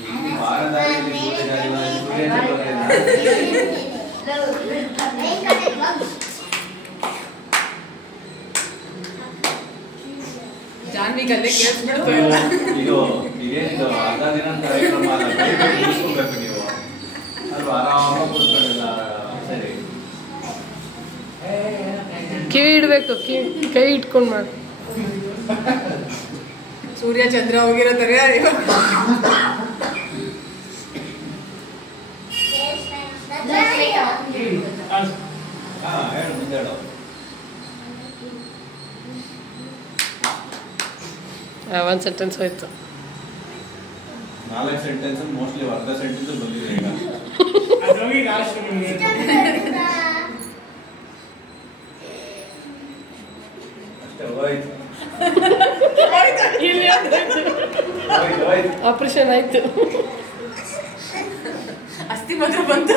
ಈ ವಾರದಲ್ಲಿ ಜಾನ್ವಿ ಕಲೆ ಕೇಳಿಸ್ಬಿಡ್ತು ಇದು ಇದೇನಿದು ಅರ್ಧ ದಿನ ಕಾರ್ಯಕ್ರಮ ಮುಗಿಸ್ಕೋಬೇಕು ನೀವು ಅಲ್ವಾ ಆರಾಮಾಗಿ ಕೂತ್ಕೊಂಡಿಲ್ಲ ಸರಿ ಕಿವಿ ಇಡಬೇಕು ಕೈ ಇಟ್ಕೊಂಡು ಮಾಡಿ ಸೂರ್ಯ ಚಂದ್ರ ಹೋಗಿರೋ ತರ ಹೇಳು ಮುಂದೆ ಹೇಳು ಒಂದು ಸೆಂಟೆನ್ಸ್ ಹೋಯ್ತು 4 ಸೆಂಟೆನ್ಸ್ ಮೋಸ್ಟ್ಲಿ ಅರ್ಧ ಸೆಂಟೆನ್ಸ್ ಬಂದಿದೆ ಈಗ ಅಷ್ಟೇ ಹೋಯ್ತು ಆಪರೇಷನ್ ಆಯ್ತು ಅಸ್ಥಿ ಮಾತ್ರ ಬಂತು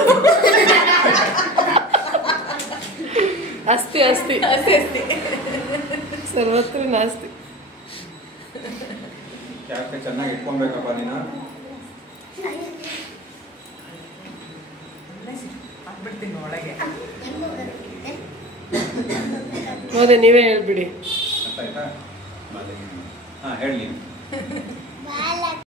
ಅಸ್ತಿ ಅಸ್ಥಿ ಅಸ್ಥಿ ಸರ್ವತ್ರ ನಾಸ್ತಿ ಯಾಕೆ ಚೆನ್ನಾಗಿ ಇಟ್ಕೊಬೇಕಪ್ಪ ನೀನು ಹಾಕ್ಬಿಡ್ತೀನಿ ಒಳಗೆ ಹೌದೇ ನೀವೇ ಹೇಳ್ಬಿಡಿ ಅರ್ಥ ಆಯ್ತಾ ಹಾಂ ಹೇಳಿ